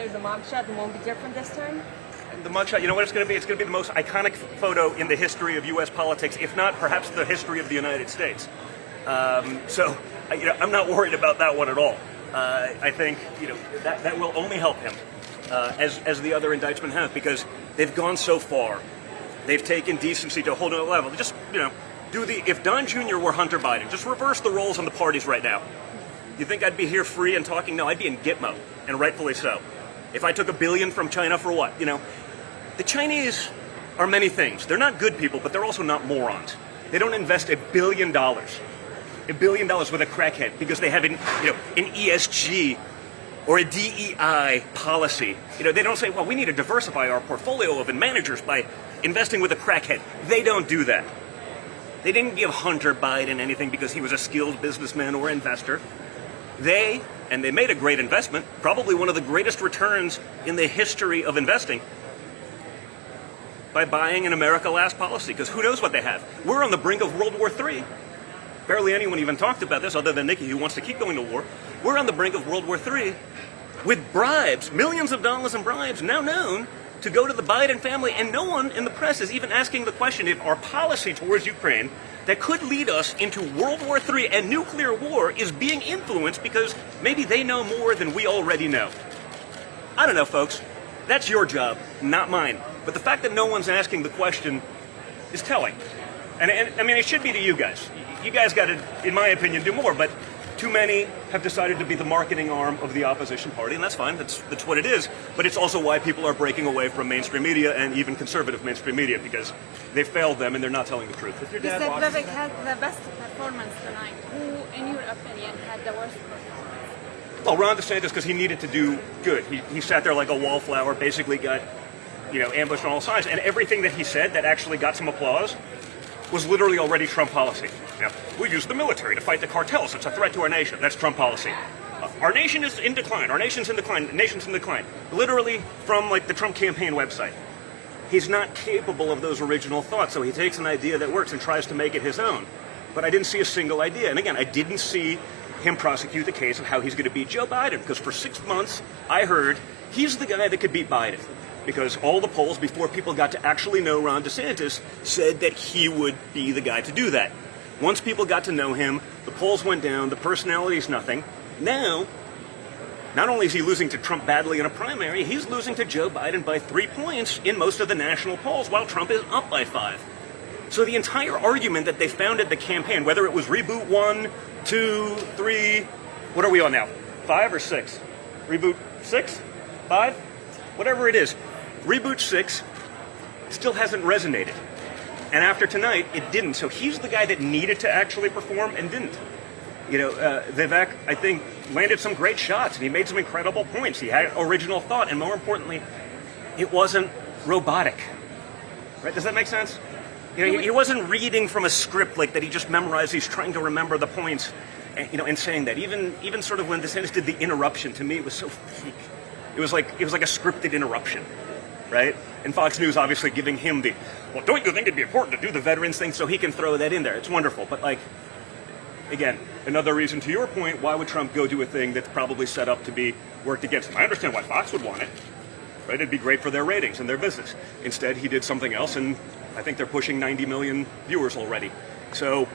there's a mugshot, it won't be different this time? The mugshot, you know what it's going to be? It's going to be the most iconic photo in the history of U.S. politics, if not perhaps the history of the United States. So, I'm not worried about that one at all. I think that will only help him, as the other indictments have, because they've gone so far. They've taken decency to a whole other level. Just if Don Jr. were Hunter Biden, just reverse the roles on the parties right now. You think I'd be here free and talking? No, I'd be in Gitmo, and rightfully so. If I took $1 billion from China for what? The Chinese are many things. They're not good people, but they're also not morons. They don't invest $1 billion with a crackhead because they have an ESG or a DEI policy. They don't say, well, we need to diversify our portfolio of managers by investing with a crackhead. They don't do that. They didn't give Hunter Biden anything because he was a skilled businessman or investor. They made a great investment, probably one of the greatest returns in the history of investing, by buying an America Last policy, because who knows what they have. We're on the brink of World War III. Barely anyone even talked about this other than Nikki, who wants to keep going to war. We're on the brink of World War III with bribes, millions of dollars in bribes, now known to go to the Biden family, and no one in the press is even asking the question if our policy towards Ukraine that could lead us into World War III and nuclear war is being influenced because maybe they know more than we already know. I don't know, folks. That's your job, not mine. But the fact that no one's asking the question is telling. And I mean, it should be to you guys. You guys got to, in my opinion, do more. But too many have decided to be the marketing arm of the opposition party, and that's fine. That's what it is. But it's also why people are breaking away from mainstream media and even conservative mainstream media, because they failed them and they're not telling the truth. You said Vivek had the best performance tonight. Who, in your opinion, had the worst performance? Well, Ron DeSantis, because he needed to do good. He sat there like a wallflower, basically got ambushed on all sides, and everything that he said that actually got some applause was literally already Trump policy. We use the military to fight the cartels. It's a threat to our nation. That's Trump policy. Our nation is in decline. Our nation's in decline. The nation's in decline. Literally from the Trump campaign website. He's not capable of those original thoughts, so he takes an idea that works and tries to make it his own. But I didn't see a single idea. And again, I didn't see him prosecute the case of how he's going to beat Joe Biden, because for 6 months I heard he's the guy that could beat Biden. Because all the polls, before people got to actually know Ron DeSantis, said that he would be the guy to do that. Once people got to know him, the polls went down, the personality is nothing. Now, not only is he losing to Trump badly in a primary, he's losing to Joe Biden by 3 points in most of the national polls, while Trump is up by 5. So the entire argument that they founded the campaign, whether it was reboot 1, 2, 3, what are we on now? 5 or 6? Reboot 6? 5? Whatever it is. Reboot 6 still hasn't resonated. And after tonight, it didn't. So he's the guy that needed to actually perform and didn't. Vivek, I think, landed some great shots, and he made some incredible points. He had original thought, and more importantly, it wasn't robotic. Right? Does that make sense? He wasn't reading from a script like that he just memorized. He's trying to remember the points, and saying that. Even sort of when DeSantis did the interruption, to me, it was so fake. It was like a scripted interruption, right? And Fox News obviously giving him well, don't you think it'd be important to do the veterans thing so he can throw that in there? It's wonderful. But again, another reason to your point, why would Trump go do a thing that's probably set up to be worked against him? I understand why Fox would want it, right? It'd be great for their ratings and their business. Instead, he did something else, and I think they're pushing 90 million viewers already. So,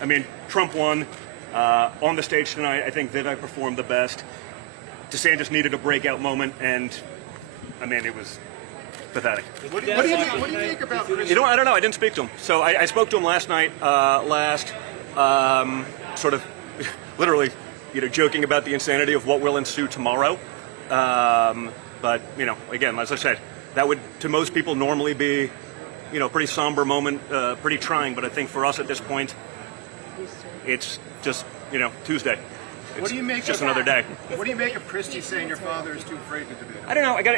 I mean, Trump won. On the stage tonight, I think Vivek performed the best. DeSantis needed a breakout moment, and I mean, it was pathetic. What do you think about Chris? I don't know. I didn't speak to him. So I spoke to him last night, sort of literally, joking about the insanity of what will ensue tomorrow. But, again, as I said, that would, to most people, normally be, pretty somber moment, pretty trying. But I think for us at this point, it's just, Tuesday. What do you make just of another day? What do you make of Christie saying your father is too afraid to debate? I don't know. I got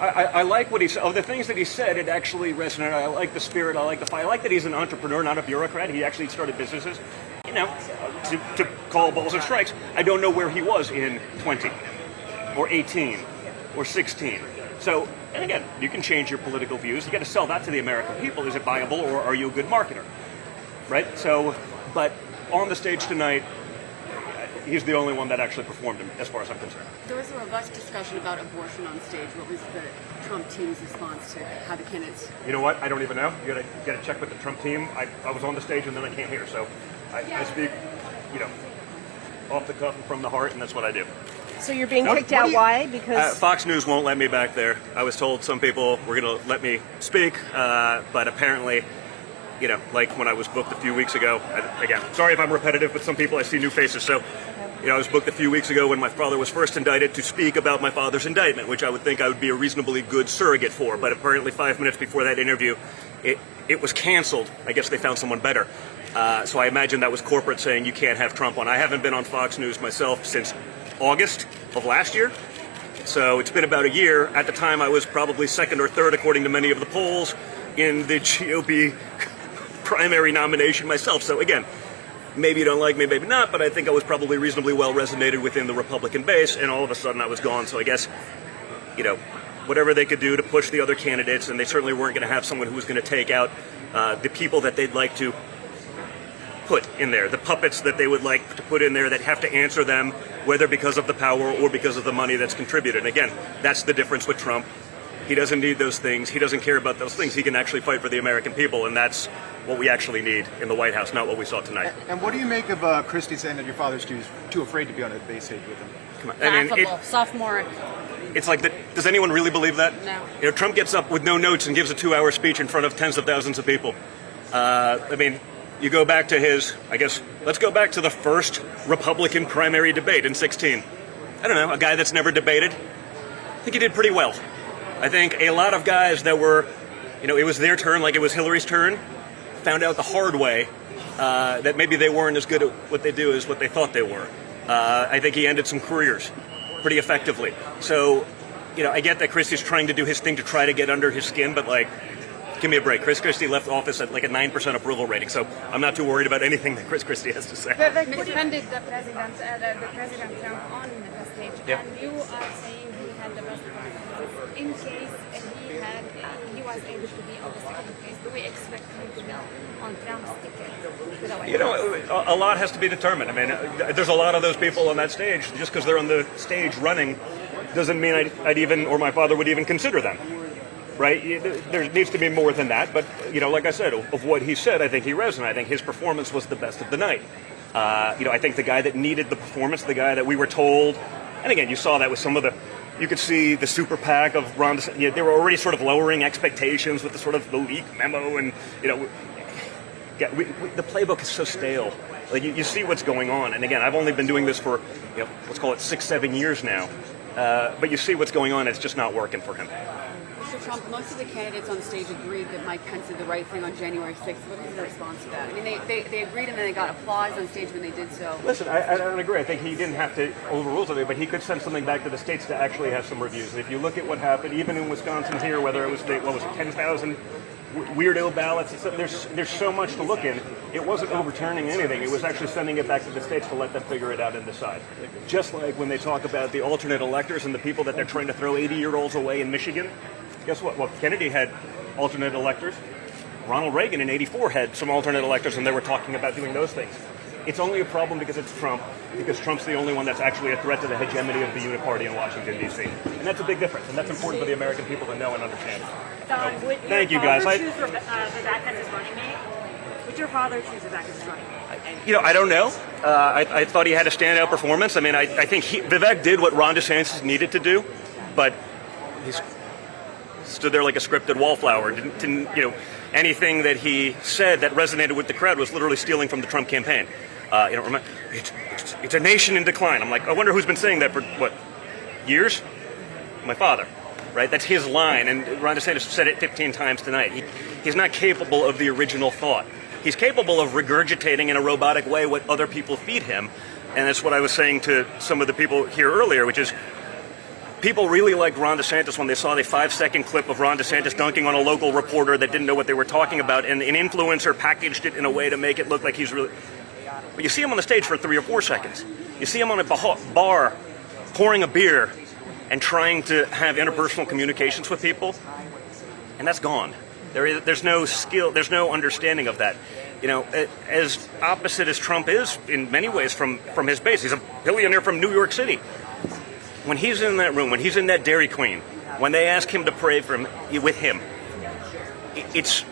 I like what he said. Of the things that he said, it actually resonated. I like the spirit. I like the fight. I like that he's an entrepreneur, not a bureaucrat. He actually started businesses, to call balls and strikes. I don't know where he was in 20 or 18 or 16. So, and again, you can change your political views. You got to sell that to the American people. Is it viable, or are you a good marketer? Right? So, but on the stage tonight, he's the only one that actually performed him, as far as I'm concerned. There was a robust discussion about abortion on stage. What was the Trump team's response to how the candidates? You know what? I don't even know. You gotta check with the Trump team. I was on the stage and then I can't hear, so I speak, off the cuff and from the heart, and that's what I do. So you're being No, kicked what out. do you- Why? Because Fox News won't let me back there. I was told some people were going to let me speak, but apparently, like when I was booked a few weeks ago, again, sorry if I'm repetitive, but some people, I see new faces. So, I was booked a few weeks ago when my father was first indicted to speak about my father's indictment, which I would think I would be a reasonably good surrogate for. But apparently 5 minutes before that interview, it was canceled. I guess they found someone better. So I imagine that was corporate saying you can't have Trump on. I haven't been on Fox News myself since August of last year. So it's been about a year. At the time, I was probably second or third, according to many of the polls, in the GOP primary nomination myself. So again, maybe you don't like me, maybe not, but I think I was probably reasonably well resonated within the Republican base, and all of a sudden I was gone. So I guess, whatever they could do to push the other candidates, and they certainly weren't going to have someone who was going to take out the people that they'd like to put in there, the puppets that they would like to put in there that have to answer them, whether because of the power or because of the money that's contributed. And again, that's the difference with Trump. He doesn't need those things. He doesn't care about those things. He can actually fight for the American people, and that's what we actually need in the White House, not what we saw tonight. And what do you make of Christie saying that your father's too afraid to be on a debate stage with him? Come on. I mean, Laughable, sophomoric. it's like, does anyone really believe that? No. Trump gets up with no notes and gives a 2-hour speech in front of tens of thousands of people. You go back to let's go back to the first Republican primary debate in 2016. I don't know, a guy that's never debated. I think he did pretty well. I think a lot of guys that were, it was their turn like it was Hillary's turn, found out the hard way that maybe they weren't as good at what they do as what they thought they were. I think he ended some careers pretty effectively. So, I get that Christie's trying to do his thing to try to get under his skin, but give me a break. Chris Christie left office at like a 9% approval rating, so I'm not too worried about anything that Chris Christie has to say. Defended the president Trump on the stage, Yeah. and you are saying he had the best performance. In case he was able to be on the second place, do we expect him to be on Trump's ticket? A lot has to be determined. I mean, there's a lot of those people on that stage. Just because they're on the stage running doesn't mean I'd even, or my father would even consider them. Right? There needs to be more than that. But, like I said, of what he said, I think he resonated. I think his performance was the best of the night. I think the guy that needed the performance, the guy that we were told, and again, you saw that with some of you could see the super PAC of Ron DeSantis. They were already sort of lowering expectations with the leak memo, and, the playbook is so stale. Like, you see what's going on. And again, I've only been doing this for, let's call it 6-7 years now. But you see what's going on. It's just not working for him. Mr. Trump, most of the candidates on the stage agreed that Mike Pence did the right thing on January 6th. What was your response to that? I mean, they agreed and then they got applause on stage when they did so. Listen, I don't agree. I think he didn't have to overrule something, but he could send something back to the states to actually have some reviews. And if you look at what happened, even in Wisconsin here, whether it was 10,000 weirdo ballots, there's so much to look in. It wasn't overturning anything. It was actually sending it back to the states to let them figure it out and decide. Just like when they talk about the alternate electors and the people that they're trying to throw 80-year-olds away in Michigan. Guess what? Well, Kennedy had alternate electors. Ronald Reagan in '84 had some alternate electors, and they were talking about doing those things. It's only a problem because it's Trump, because Trump's the only one that's actually a threat to the hegemony of the Uniparty in Washington, D.C. And that's a big difference, and that's important for the American people to know and understand. Would Thank you, your guys. father choose Vivek as his running mate? Would your father choose Vivek as his running mate? I don't know. I thought he had a standout performance. I mean, I think Vivek did what Ron DeSantis needed to do, but he's stood there like a scripted wallflower. Didn't anything that he said that resonated with the crowd was literally stealing from the Trump campaign. It's a nation in decline. I'm like, I wonder who's been saying that for, years? My father, right? That's his line, and Ron DeSantis said it 15 times tonight. He's not capable of the original thought. He's capable of regurgitating in a robotic way what other people feed him, and that's what I was saying to some of the people here earlier, which is people really liked Ron DeSantis when they saw the 5-second clip of Ron DeSantis dunking on a local reporter that didn't know what they were talking about, and an influencer packaged it in a way to make it look like he's really... But you see him on the stage for 3 or 4 seconds. You see him on a bar pouring a beer and trying to have interpersonal communications with people, and that's gone. There's no skill, there's no understanding of that. as opposite as Trump is in many ways from his base. He's a billionaire from New York City. When he's in that room, when he's in that Dairy Queen, when they ask him to pray with him, it's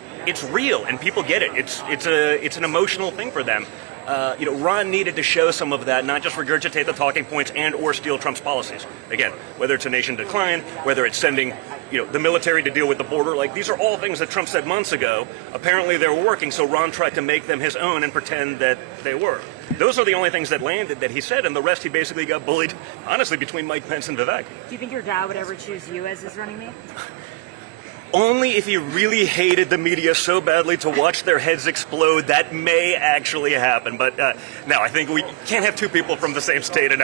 real, and people get it. It's an emotional thing for them. Ron needed to show some of that, not just regurgitate the talking points and or steal Trump's policies. Again, whether it's a nation decline, whether it's sending the military to deal with the border, like these are all things that Trump said months ago. Apparently they were working, so Ron tried to make them his own and pretend that they were. Those are the only things that landed that he said, and the rest he basically got bullied, honestly, between Mike Pence and Vivek. Do you think your dad would ever choose you as his running mate? Only if he really hated the media so badly to watch their heads explode, that may actually happen. But no, I think we can't have two people from the same state, and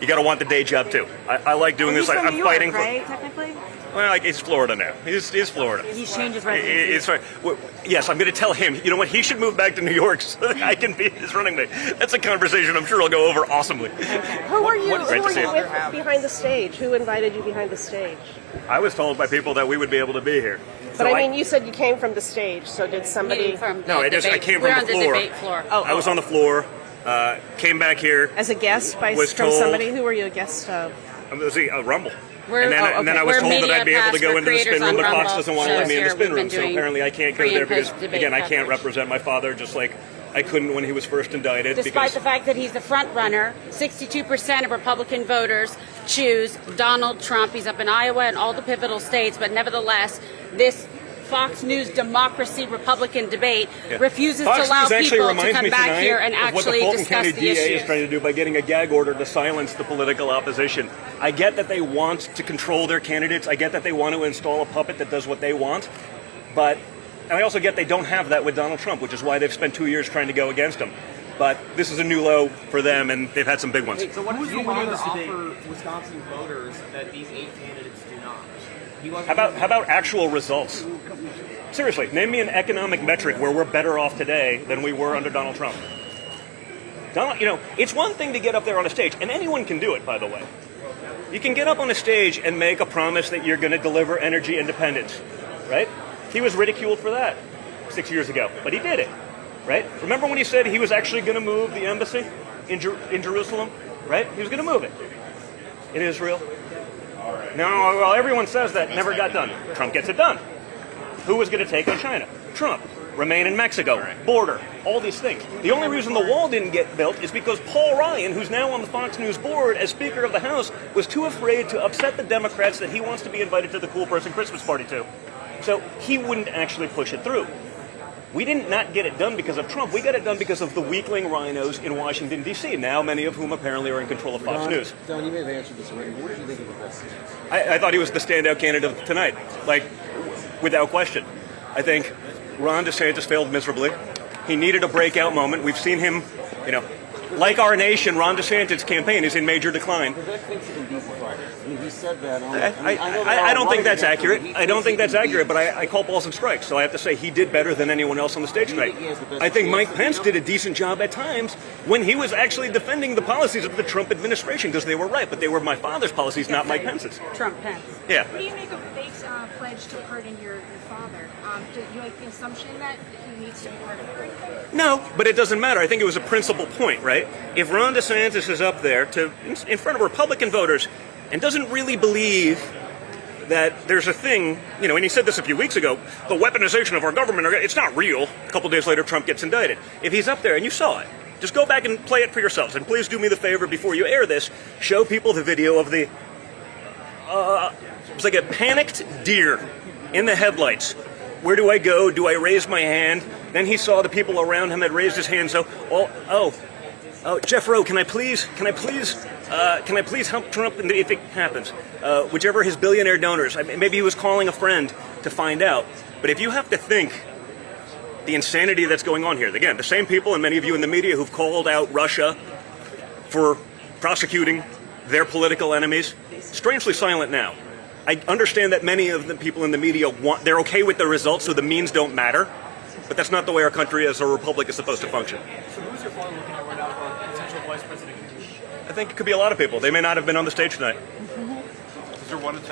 you got to want the day job too. I like doing this. I'm fighting for. Right, technically. Well, he's Florida now. He's Florida. He's changed his residency. It's right. Well, yes, I'm going to tell him. You know what? He should move back to New York so that I can be his running mate. That's a conversation I'm sure will go over awesomely. Who were you? Great Who to were see you you. with behind the stage? Who invited you behind the stage? I was told by people that we would be able to be here. But I mean, you said you came from the stage. So did somebody? No, I came from We're the on floor. the debate floor. I was on the floor. Came back here. As a guest from told- somebody? Who were you a guest of? Rumble. We're- And then I was We're told that media I'd be able to pass, go we're into the spin creators room, but on Fox Rumble doesn't want to let shows me in the here. spin We've room, been so doing apparently I can't go pre- there and because, post-debate again, I can't coverage. represent my father just like I couldn't when he was first indicted. Despite because the fact that he's the front runner, 62% of Republican voters choose Donald Trump. He's up in Iowa and all the pivotal states, but nevertheless, this Fox News democracy Republican debate refuses Fox to allow News actually people to reminds come me back tonight here and of what the actually Fulton discuss County the DA is issues. trying to do by getting a gag order to silence the political opposition. I get that they want to control their candidates. I get that they want to install a puppet that does what they want. But and I also get they don't have that with Donald Trump, which is why they've spent 2 years trying to go against him. But this is a new low for them, and they've had some big ones. So what does your father offer Wisconsin voters that these 8 candidates do not? He wasn't How about actual results? Seriously, name me an economic metric where we're better off today than we were under Donald Trump. It's one thing to get up there on a stage, and anyone can do it, by the way. You can get up on a stage and make a promise that you're going to deliver energy independence, right? He was ridiculed for that 6 years ago, but he did it, right? Remember when he said he was actually going to move the embassy in Jerusalem, right? He was going to move it in Israel. No, well, everyone says that never got done. Trump gets it done. Who was going to take on China? Trump. Remain in Mexico. Border. All these things. The only reason the wall didn't get built is because Paul Ryan, who's now on the Fox News board as Speaker of the House, was too afraid to upset the Democrats that he wants to be invited to the cool person Christmas party too. So he wouldn't actually push it through. We didn't not get it done because of Trump. We got it done because of the weakling rhinos in Washington, D.C., now many of whom apparently are in control of Fox News. Don, you may have answered this already. What did you think of the press? I thought he was the standout candidate tonight, without question. I think Ron DeSantis failed miserably. He needed a breakout moment. We've seen him, like our nation, Ron DeSantis' campaign is in major decline. Vivek thinks he can beat the Fridays. I mean, he said that. I don't think that's accurate. I don't think that's accurate, but I call balls and strikes. So I have to say he did better than anyone else on the stage tonight. I think Mike Pence did a decent job at times when he was actually defending the policies of the Trump administration because they were right, but they were my father's policies, not Mike Pence's. Trump Pence. Yeah. What do you make of Fake's pledge to pardon your father? Do you like the assumption that he needs to be pardoned? No, but it doesn't matter. I think it was a principal point, right? If Ron DeSantis is up there in front of Republican voters and doesn't really believe that there's a thing, and he said this a few weeks ago, the weaponization of our government, it's not real. A couple days later, Trump gets indicted. If he's up there and you saw it, just go back and play it for yourselves. And please do me the favor before you air this, show people the video of it was like a panicked deer in the headlights. Where do I go? Do I raise my hand? Then he saw the people around him had raised his hand. So, Jeff Rowe, can I please help Trump if it happens? Whichever his billionaire donors. Maybe he was calling a friend to find out. But if you have to think the insanity that's going on here, again, the same people and many of you in the media who've called out Russia for prosecuting their political enemies, strangely silent now. I understand that many of the people in the media they're okay with the results, so the means don't matter. But that's not the way our country as a republic is supposed to function. So who's your father looking at right now for potential vice president? I think it could be a lot of people. They may not have been on the stage tonight. Is there one attack